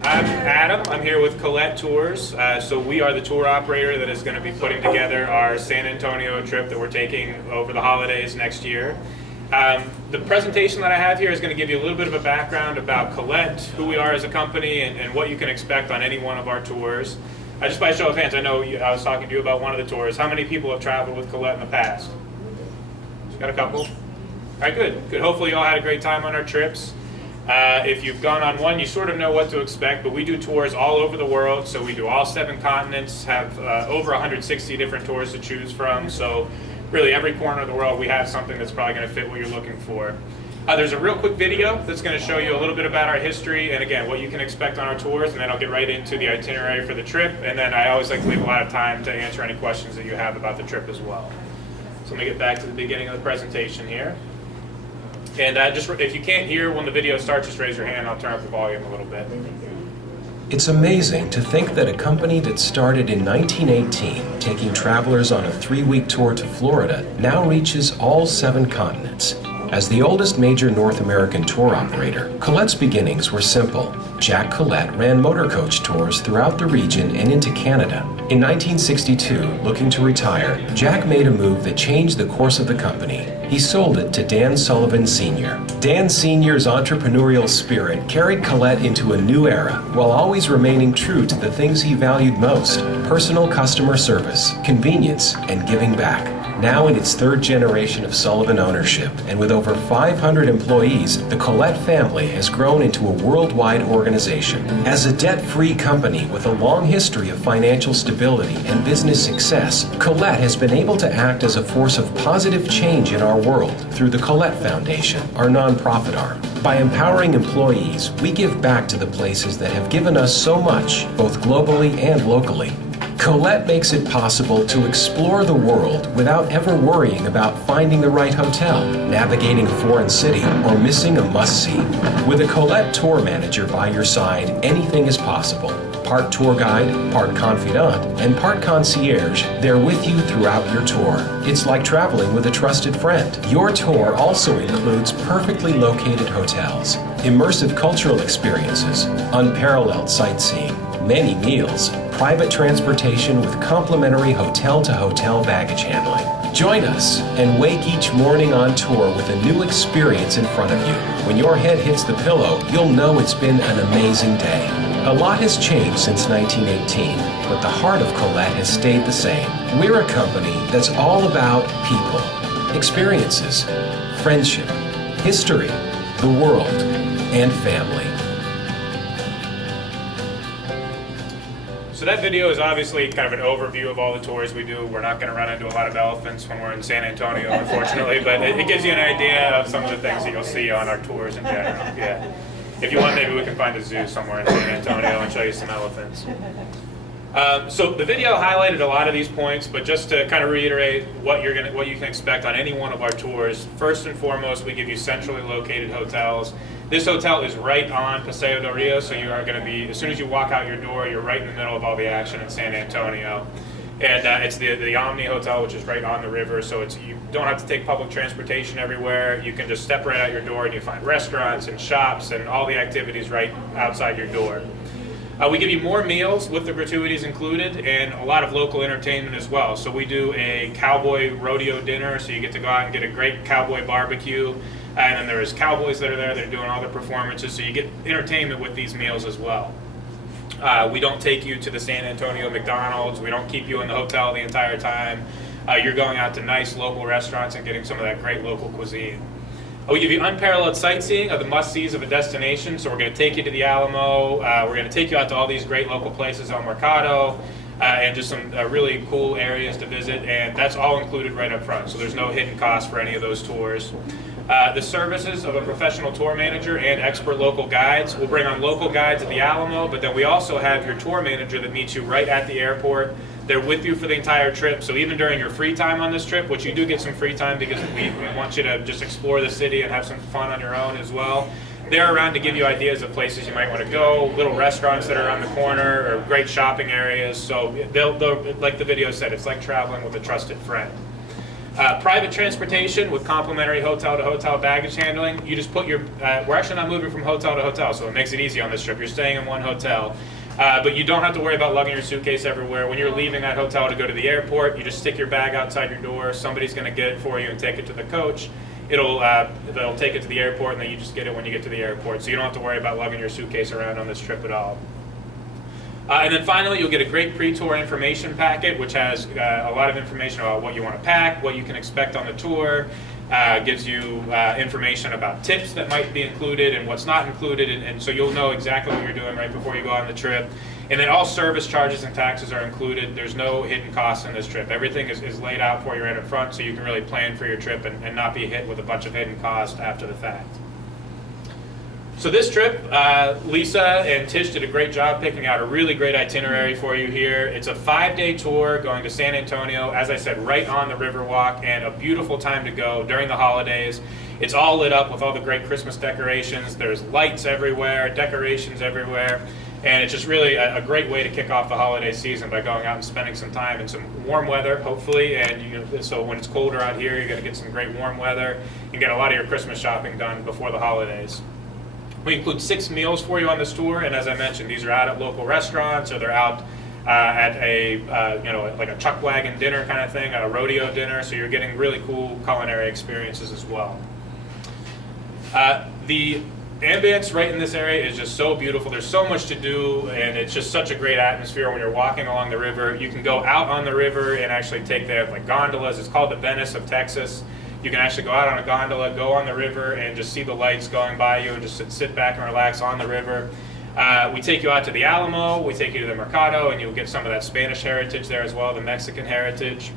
I'm Adam. I'm here with Collette Tours. So we are the tour operator that is going to be putting together our San Antonio trip that we're taking over the holidays next year. The presentation that I have here is going to give you a little bit of a background about Collette, who we are as a company, and what you can expect on any one of our tours. Just by show of hands, I know I was talking to you about one of the tours. How many people have traveled with Collette in the past? Got a couple? All right, good. Hopefully you all had a great time on our trips. If you've gone on one, you sort of know what to expect, but we do tours all over the world, so we do all 7 continents, have over 160 different tours to choose from, so really every corner of the world we have something that's probably going to fit what you're looking for. There's a real quick video that's going to show you a little bit about our history and again what you can expect on our tours, and then I'll get right into the itinerary for the trip, and then I always like to leave a lot of time to answer any questions that you have about the trip as well. So let me get back to the beginning of the presentation here. And just if you can't hear when the video starts, just raise your hand. I'll turn up the volume a little bit. It's amazing to think that a company that started in 1918, taking travelers on a 3-week tour to Florida, now reaches all 7 continents. As the oldest major North American tour operator, Collette's beginnings were simple. Jack Collette ran motor coach tours throughout the region and into Canada. In 1962, looking to retire, Jack made a move that changed the course of the company. He sold it to Dan Sullivan Sr. Dan Sr.'s entrepreneurial spirit carried Collette into a new era, while always remaining true to the things he valued most: personal customer service, convenience, and giving back. Now in its 3rd generation of Sullivan ownership, and with over 500 employees, the Collette family has grown into a worldwide organization. As a debt-free company with a long history of financial stability and business success, Collette has been able to act as a force of positive change in our world through the Collette Foundation, our nonprofit arm. By empowering employees, we give back to the places that have given us so much, both globally and locally. Collette makes it possible to explore the world without ever worrying about finding the right hotel, navigating a foreign city, or missing a must-see. With a Collette tour manager by your side, anything is possible. Part tour guide, part confidant, and part concierge, they're with you throughout your tour. It's like traveling with a trusted friend. Your tour also includes perfectly located hotels, immersive cultural experiences, unparalleled sightseeing, many meals, private transportation with complimentary hotel-to-hotel baggage handling. Join us and wake each morning on tour with a new experience in front of you. When your head hits the pillow, you'll know it's been an amazing day. A lot has changed since 1918, but the heart of Collette has stayed the same. We're a company that's all about people, experiences, friendship, history, the world, and family. So that video is obviously kind of an overview of all the tours we do. We're not going to run into a lot of elephants when we're in San Antonio, unfortunately, but it gives you an idea of some of the things that you'll see on our tours in general. Yeah. If you want, maybe we can find a zoo somewhere in San Antonio and show you some elephants. So the video highlighted a lot of these points, but just to kind of reiterate what you can expect on any one of our tours. First and foremost, we give you centrally located hotels. This hotel is right on Paseo del Rio, so you are going to be, as soon as you walk out your door, you're right in the middle of all the action in San Antonio. And it's the Omni Hotel, which is right on the river, so you don't have to take public transportation everywhere. You can just step right out your door and you find restaurants and shops and all the activities right outside your door. We give you more meals with the gratuities included and a lot of local entertainment as well. So we do a cowboy rodeo dinner, so you get to go out and get a great cowboy barbecue. And then there's cowboys that are there, they're doing all the performances, so you get entertainment with these meals as well. We don't take you to the San Antonio McDonald's, we don't keep you in the hotel the entire time. You're going out to nice local restaurants and getting some of that great local cuisine. We give you unparalleled sightseeing of the must-sees of a destination, so we're going to take you to the Alamo, we're going to take you out to all these great local places, El Mercado, and just some really cool areas to visit, and that's all included right up front, so there's no hidden cost for any of those tours. The services of a professional tour manager and expert local guides. We'll bring on local guides at the Alamo, but then we also have your tour manager that meets you right at the airport. They're with you for the entire trip, so even during your free time on this trip, which you do get some free time because we want you to just explore the city and have some fun on your own as well, they're around to give you ideas of places you might want to go, little restaurants that are around the corner, or great shopping areas. So they'll like the video said, it's like traveling with a trusted friend. Private transportation with complimentary hotel-to-hotel baggage handling. You just put your, we're actually not moving from hotel to hotel, so it makes it easy on this trip. You're staying in one hotel. But you don't have to worry about lugging your suitcase everywhere. When you're leaving that hotel to go to the airport, you just stick your bag outside your door. Somebody's going to get it for you and take it to the coach. They'll take it to the airport, and then you just get it when you get to the airport. So you don't have to worry about lugging your suitcase around on this trip at all. And then finally, you'll get a great pre-tour information packet, which has a lot of information about what you want to pack, what you can expect on the tour. Gives you information about tips that might be included and what's not included, and so you'll know exactly what you're doing right before you go on the trip. And then all service charges and taxes are included. There's no hidden costs in this trip. Everything is laid out for you right up front, so you can really plan for your trip and not be hit with a bunch of hidden costs after the fact. So this trip, Lisa and Tish did a great job picking out a really great itinerary for you here. It's a 5-day tour going to San Antonio, as I said, right on the Riverwalk, and a beautiful time to go during the holidays. It's all lit up with all the great Christmas decorations. There's lights everywhere, decorations everywhere, and it's just really a great way to kick off the holiday season by going out and spending some time in some warm weather, hopefully. And so when it's colder out here, you're going to get some great warm weather and get a lot of your Christmas shopping done before the holidays. We include 6 meals for you on this tour, and as I mentioned, these are out at local restaurants, or they're out at a like a chuck wagon dinner kind of thing, a rodeo dinner. So you're getting really cool culinary experiences as well. The ambience right in this area is just so beautiful. There's so much to do, and it's just such a great atmosphere when you're walking along the river. You can go out on the river and actually take the gondolas. It's called the Venice of Texas. You can actually go out on a gondola, go on the river, and just see the lights going by you and just sit back and relax on the river. We take you out to the Alamo, we take you to the Mercado, and you'll get some of that Spanish heritage there as well, the Mexican heritage.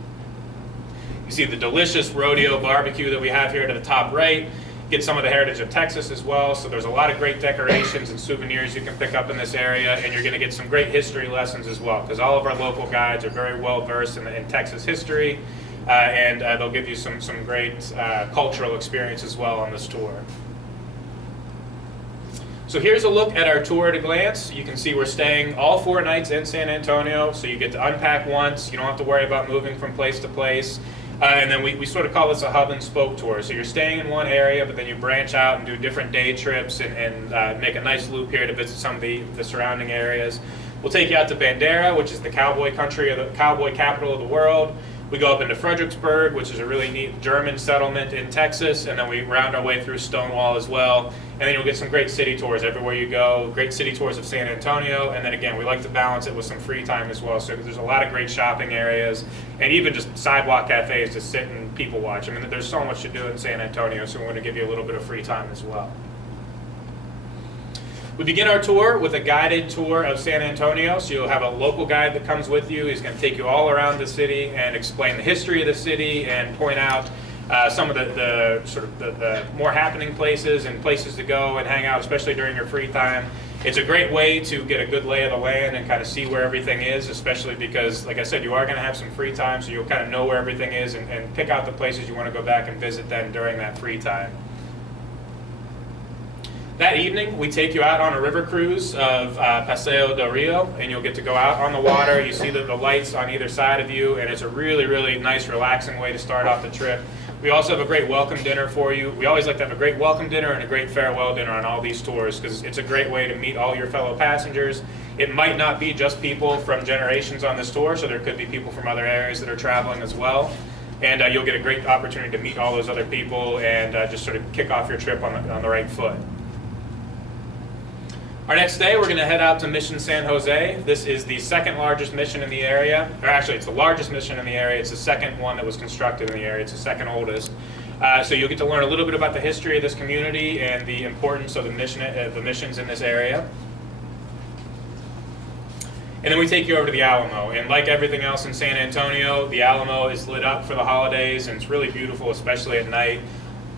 You see the delicious rodeo barbecue that we have here to the top right. Get some of the heritage of Texas as well, so there's a lot of great decorations and souvenirs you can pick up in this area, and you're going to get some great history lessons as well, because all of our local guides are very well versed in Texas history. And they'll give you some great cultural experience as well on this tour. So here's a look at our tour at a glance. You can see we're staying all 4 nights in San Antonio, so you get to unpack once. You don't have to worry about moving from place to place. And then we sort of call this a hub and spoke tour. So you're staying in one area, but then you branch out and do different day trips and make a nice loop here to visit some of the surrounding areas. We'll take you out to Bandera, which is the cowboy country, or the cowboy capital of the world. We go up into Fredericksburg, which is a really neat German settlement in Texas, and then we round our way through Stonewall as well. And then you'll get some great city tours everywhere you go, great city tours of San Antonio, and then again, we like to balance it with some free time as well. So there's a lot of great shopping areas, and even just sidewalk cafes to sit and people watch. I mean, there's so much to do in San Antonio, so we want to give you a little bit of free time as well. We begin our tour with a guided tour of San Antonio, so you'll have a local guide that comes with you. He's going to take you all around the city and explain the history of the city and point out some of the more happening places and places to go and hang out, especially during your free time. It's a great way to get a good lay of the land and kind of see where everything is, especially because, like I said, you are going to have some free time, so you'll kind of know where everything is and pick out the places you want to go back and visit then during that free time. That evening, we take you out on a river cruise of Paseo del Rio, and you'll get to go out on the water. You see the lights on either side of you, and it's a really, really nice, relaxing way to start off the trip. We also have a great welcome dinner for you. We always like to have a great welcome dinner and a great farewell dinner on all these tours, because it's a great way to meet all your fellow passengers. It might not be just people from Generations on this tour, so there could be people from other areas that are traveling as well. And you'll get a great opportunity to meet all those other people and just sort of kick off your trip on the right foot. Our next day, we're going to head out to Mission San Jose. This is the second largest mission in the area, or actually it's the largest mission in the area. It's the second one that was constructed in the area. It's the second oldest. So you'll get to learn a little bit about the history of this community and the importance of the missions in this area. And then we take you over to the Alamo. And like everything else in San Antonio, the Alamo is lit up for the holidays, and it's really beautiful, especially at night.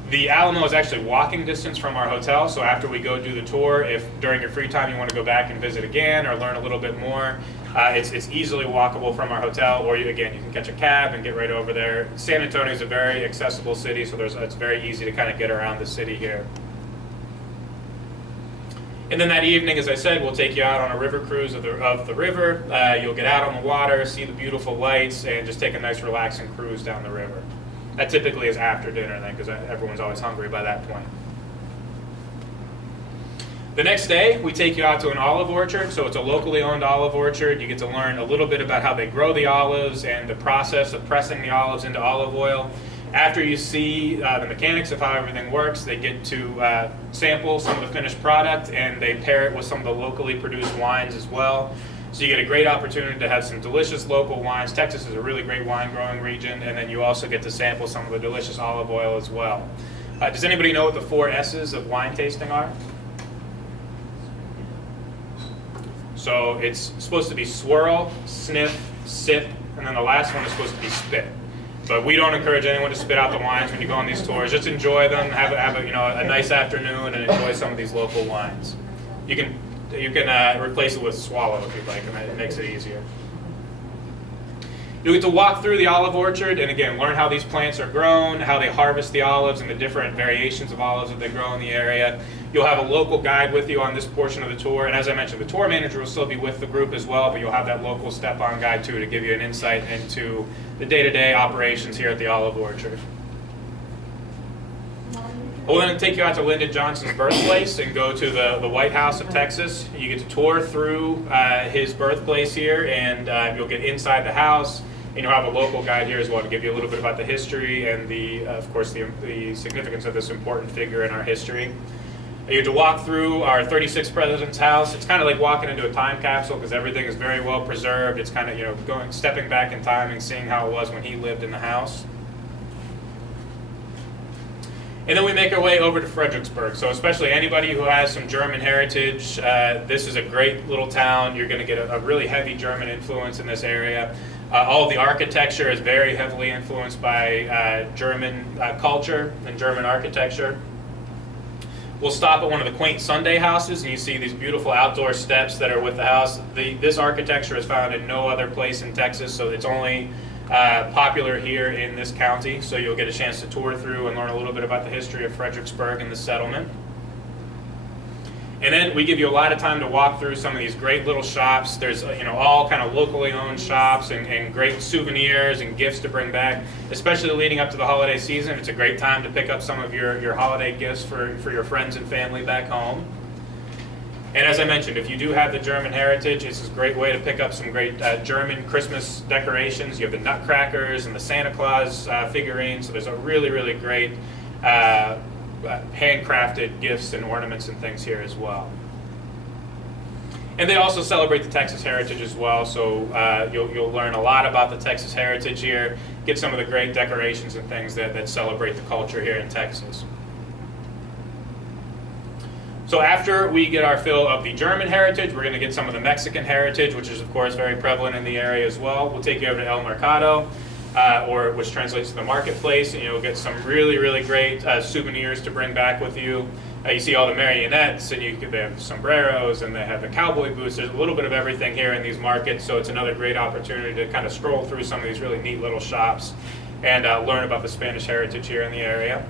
The Alamo is actually walking distance from our hotel, so after we go do the tour, if during your free time you want to go back and visit again or learn a little bit more, it's easily walkable from our hotel, or you can catch a cab and get right over there. San Antonio is a very accessible city, so it's very easy to kind of get around the city here. And then that evening, as I said, we'll take you out on a river cruise of the river. You'll get out on the water, see the beautiful lights, and just take a nice relaxing cruise down the river. That typically is after dinner then, because everyone's always hungry by that point. The next day, we take you out to an olive orchard. So it's a locally owned olive orchard. You get to learn a little bit about how they grow the olives and the process of pressing the olives into olive oil. After you see the mechanics of how everything works, they get to sample some of the finished product, and they pair it with some of the locally produced wines as well. So you get a great opportunity to have some delicious local wines. Texas is a really great wine growing region, and then you also get to sample some of the delicious olive oil as well. Does anybody know what the 4 S's of wine tasting are? So it's supposed to be swirl, sniff, sip, and then the last one is supposed to be spit. But we don't encourage anyone to spit out the wines when you go on these tours. Just enjoy them, have a nice afternoon, and enjoy some of these local wines. You can replace it with swallow if you'd like, and it makes it easier. You'll get to walk through the olive orchard and again learn how these plants are grown, how they harvest the olives and the different variations of olives that they grow in the area. You'll have a local guide with you on this portion of the tour, and as I mentioned, the tour manager will still be with the group as well, but you'll have that local step-on guide too to give you an insight into the day-to-day operations here at the olive orchard. We'll then take you out to Lyndon Johnson's birthplace and go to the White House of Texas. You get to tour through his birthplace here, and you'll get inside the house, and you'll have a local guide here as well to give you a little bit about the history and of course, the significance of this important figure in our history. You get to walk through our 36th president's house. It's kind of like walking into a time capsule because everything is very well preserved. It's kind of stepping back in time and seeing how it was when he lived in the house. And then we make our way over to Fredericksburg. So especially anybody who has some German heritage, this is a great little town. You're going to get a really heavy German influence in this area. All of the architecture is very heavily influenced by German culture and German architecture. We'll stop at one of the quaint Sunday houses, and you see these beautiful outdoor steps that are with the house. This architecture is found in no other place in Texas, so it's only popular here in this county. So you'll get a chance to tour through and learn a little bit about the history of Fredericksburg and the settlement. And then we give you a lot of time to walk through some of these great little shops. There's all kind of locally owned shops and great souvenirs and gifts to bring back, especially leading up to the holiday season. It's a great time to pick up some of your holiday gifts for your friends and family back home. And as I mentioned, if you do have the German heritage, it's a great way to pick up some great German Christmas decorations. You have the nutcrackers and the Santa Claus figurines, so there's a really, really great handcrafted gifts and ornaments and things here as well. And they also celebrate the Texas heritage as well, so you'll learn a lot about the Texas heritage here, get some of the great decorations and things that celebrate the culture here in Texas. So after we get our fill of the German heritage, we're going to get some of the Mexican heritage, which is of course very prevalent in the area as well. We'll take you over to El Mercado, which translates to the marketplace, and you'll get some really, really great souvenirs to bring back with you. You see all the marionettes, and they have sombreros, and they have the cowboy boots. There's a little bit of everything here in these markets, so it's another great opportunity to kind of stroll through some of these really neat little shops and learn about the Spanish heritage here in the area.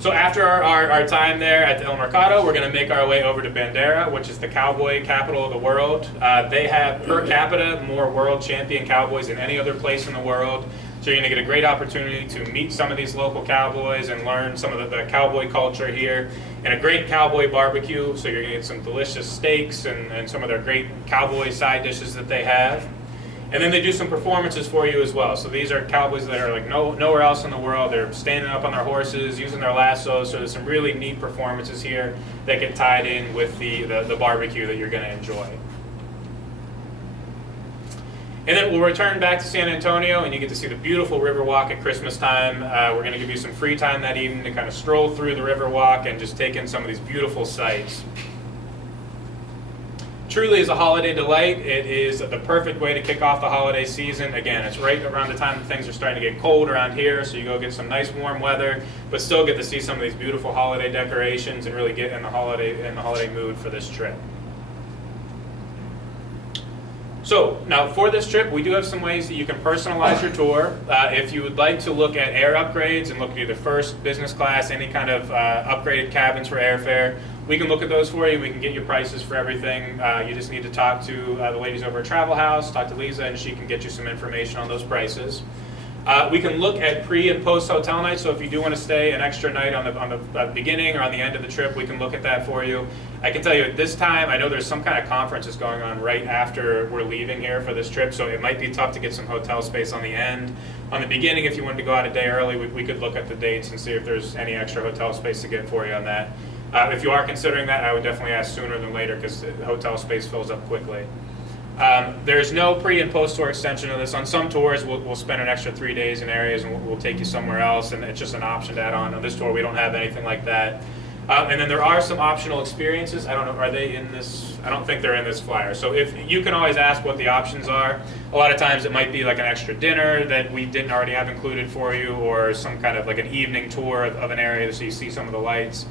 So after our time there at El Mercado, we're going to make our way over to Bandera, which is the cowboy capital of the world. They have, per capita, more world champion cowboys than any other place in the world. So you're going to get a great opportunity to meet some of these local cowboys and learn some of the cowboy culture here. And a great cowboy barbecue, so you're going to get some delicious steaks and some of their great cowboy side dishes that they have. And then they do some performances for you as well. So these are cowboys that are like nowhere else in the world. They're standing up on their horses, using their lassos. So there's some really neat performances here that get tied in with the barbecue that you're going to enjoy. And then we'll return back to San Antonio, and you get to see the beautiful Riverwalk at Christmas time. We're going to give you some free time that evening to kind of stroll through the Riverwalk and just take in some of these beautiful sights. Truly is a holiday delight. It is the perfect way to kick off the holiday season. Again, it's right around the time that things are starting to get cold around here, so you go get some nice warm weather, but still get to see some of these beautiful holiday decorations and really get in the holiday mood for this trip. So now for this trip, we do have some ways that you can personalize your tour. If you would like to look at air upgrades and look at either first, business class, any kind of upgraded cabins for airfare, we can look at those for you. We can get you prices for everything. You just need to talk to the ladies over at Travel Haus, talk to Lisa, and she can get you some information on those prices. We can look at pre and post hotel nights, so if you do want to stay an extra night on the beginning or on the end of the trip, we can look at that for you. I can tell you at this time, I know there's some kind of conferences going on right after we're leaving here for this trip, so it might be tough to get some hotel space on the end. On the beginning, if you wanted to go out a day early, we could look at the dates and see if there's any extra hotel space to get for you on that. If you are considering that, I would definitely ask sooner than later because the hotel space fills up quickly. There's no pre and post tour extension of this. On some tours, we'll spend an extra 3 days in areas and we'll take you somewhere else, and it's just an option to add on. On this tour, we don't have anything like that. And then there are some optional experiences. I don't know, are they in this? I don't think they're in this flyer. So if you can always ask what the options are. A lot of times it might be like an extra dinner that we didn't already have included for you, or some kind of like an evening tour of an area so you see some of the lights.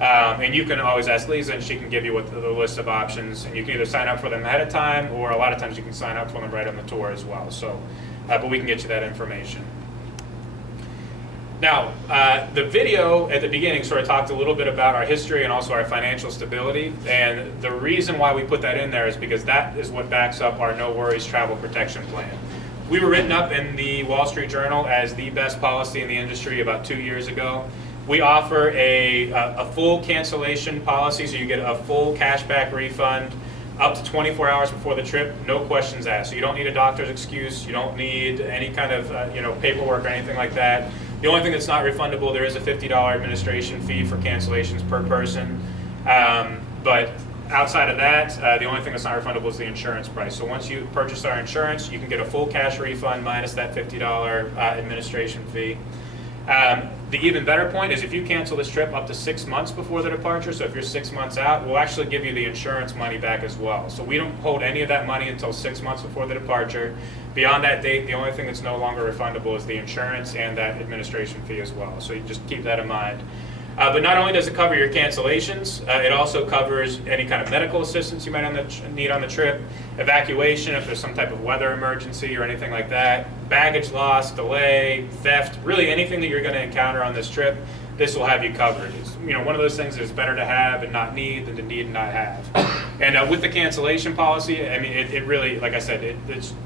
And you can always ask Lisa, and she can give you what the list of options, and you can either sign up for them ahead of time, or a lot of times you can sign up for them right on the tour as well. So, but we can get you that information. Now, the video at the beginning sort of talked a little bit about our history and also our financial stability, and the reason why we put that in there is because that is what backs up our no worries travel protection plan. We were written up in the Wall Street Journal as the best policy in the industry about 2 years ago. We offer a full cancellation policy, so you get a full cashback refund up to 24 hours before the trip, no questions asked. So you don't need a doctor's excuse, you don't need any kind of paperwork or anything like that. The only thing that's not refundable, there is a $50 administration fee for cancellations per person. But outside of that, the only thing that's not refundable is the insurance price. So once you purchase our insurance, you can get a full cash refund minus that $50 administration fee. The even better point is if you cancel this trip up to 6 months before the departure, so if you're 6 months out, we'll actually give you the insurance money back as well. So we don't hold any of that money until 6 months before the departure. Beyond that date, the only thing that's no longer refundable is the insurance and that administration fee as well. So you just keep that in mind. But not only does it cover your cancellations, it also covers any kind of medical assistance you might need on the trip, evacuation if there's some type of weather emergency or anything like that, baggage loss, delay, theft, really anything that you're going to encounter on this trip, this will have you covered. It's, one of those things that's better to have and not need than to need and not have. And with the cancellation policy, I mean, it really, like I said,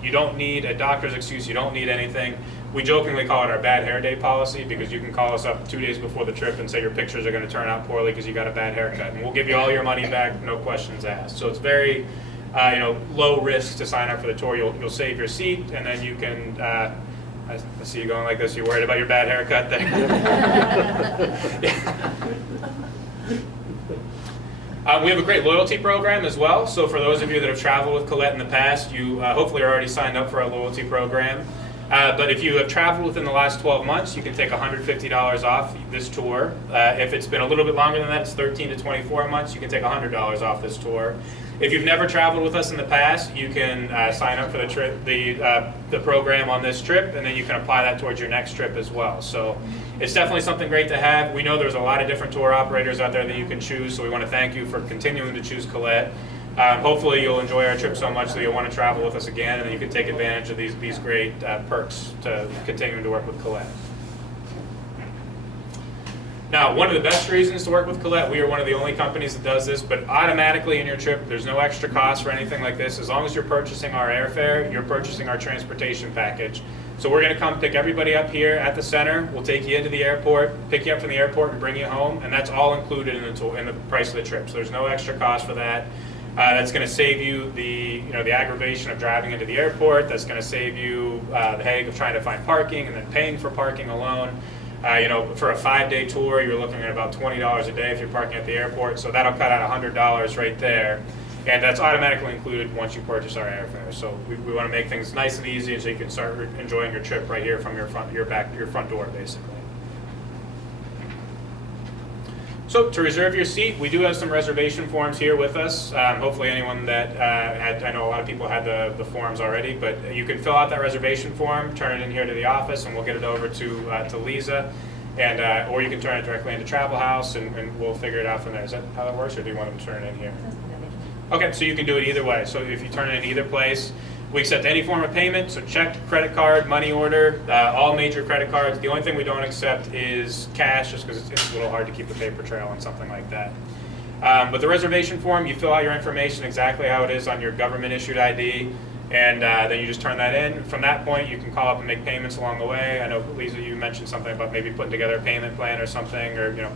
you don't need a doctor's excuse, you don't need anything. We jokingly call it our bad hair day policy because you can call us up 2 days before the trip and say your pictures are going to turn out poorly because you got a bad haircut, and we'll give you all your money back, no questions asked. So it's very, low risk to sign up for the tour. You'll save your seat, and then you can. I see you going like this. You're worried about your bad haircut there. We have a great loyalty program as well. So for those of you that have traveled with Collette in the past, you hopefully are already signed up for our loyalty program. But if you have traveled within the last 12 months, you can take $150 off this tour. If it's been a little bit longer than that, it's 13 to 24 months, you can take $100 off this tour. If you've never traveled with us in the past, you can sign up for the trip, the program on this trip, and then you can apply that towards your next trip as well. So it's definitely something great to have. We know there's a lot of different tour operators out there that you can choose, so we want to thank you for continuing to choose Collette. Hopefully you'll enjoy our trip so much that you'll want to travel with us again, and then you can take advantage of these great perks to continuing to work with Collette. Now, one of the best reasons to work with Collette, we are one of the only companies that does this, but automatically in your trip, there's no extra cost for anything like this. As long as you're purchasing our airfare, you're purchasing our transportation package. So we're going to come pick everybody up here at the center. We'll take you into the airport, pick you up from the airport, and bring you home, and that's all included in the price of the trip. So there's no extra cost for that. That's going to save you the aggravation of driving into the airport. That's going to save you the headache of trying to find parking and then paying for parking alone. For a 5-day tour, you're looking at about $20 a day if you're parking at the airport. So that'll cut out $100 right there. And that's automatically included once you purchase our airfare. So we want to make things nice and easy so you can start enjoying your trip right here from your front door, basically. So to reserve your seat, we do have some reservation forms here with us. Hopefully anyone that I know a lot of people had the forms already, but you can fill out that reservation form, turn it in here to the office, and we'll get it over to Lisa. And or you can turn it directly into Travel Haus, and we'll figure it out from there. Is that how that works, or do you want them to turn it in here? Okay, so you can do it either way. So if you turn it in either place, we accept any form of payment, so check, credit card, money order, all major credit cards. The only thing we don't accept is cash, just because it's a little hard to keep a paper trail on something like that. But the reservation form, you fill out your information exactly how it is on your government-issued ID, and then you just turn that in. From that point, you can call up and make payments along the way. I know, Lisa, you mentioned something about maybe putting together a payment plan or something, or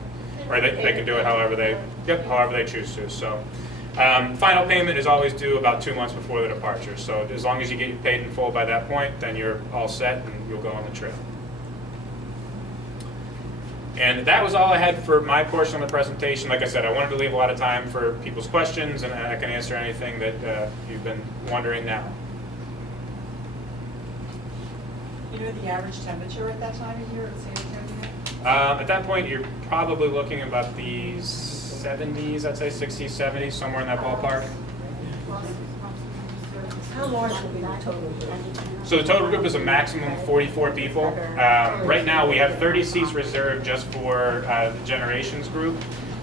or they can do it however they choose to. So, final payment is always due about 2 months before the departure. So as long as you get paid in full by that point, then you're all set and you'll go on the trip. And that was all I had for my portion of the presentation. Like I said, I wanted to leave a lot of time for people's questions, and I can answer anything that you've been wondering now. You know the average temperature at that time of year in San Antonio? At that point, you're probably looking about the 70s, I'd say 60s, 70s, somewhere in that ballpark. How large will be the total group? So the total group is a maximum of 44 people. Right now, we have 30 seats reserved just for the Generations group.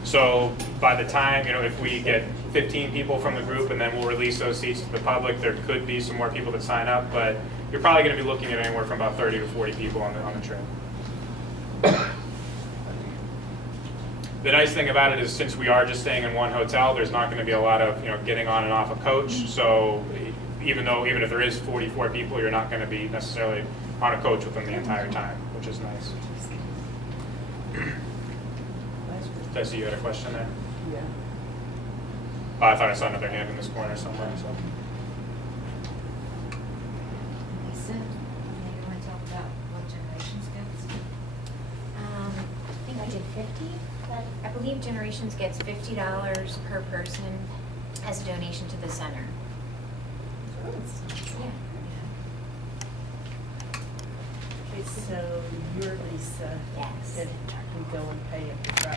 So by the time, if we get 15 people from the group and then we'll release those seats to the public, there could be some more people that sign up, but you're probably going to be looking at anywhere from about 30 to 40 people on the trip. The nice thing about it is, since we are just staying in one hotel, there's not going to be a lot of getting on and off a coach. So even if there is 44 people, you're not going to be necessarily on a coach with them the entire time, which is nice. Did I see you had a question there? Yeah. Oh, I thought I saw another hand in this corner somewhere. So. Lisa, you want to talk about what Generations gets? I think I did 50, but I believe Generations gets $50 per person as a donation to the center. Yeah. Okay, so you're Lisa. Yes. That can go and pay it.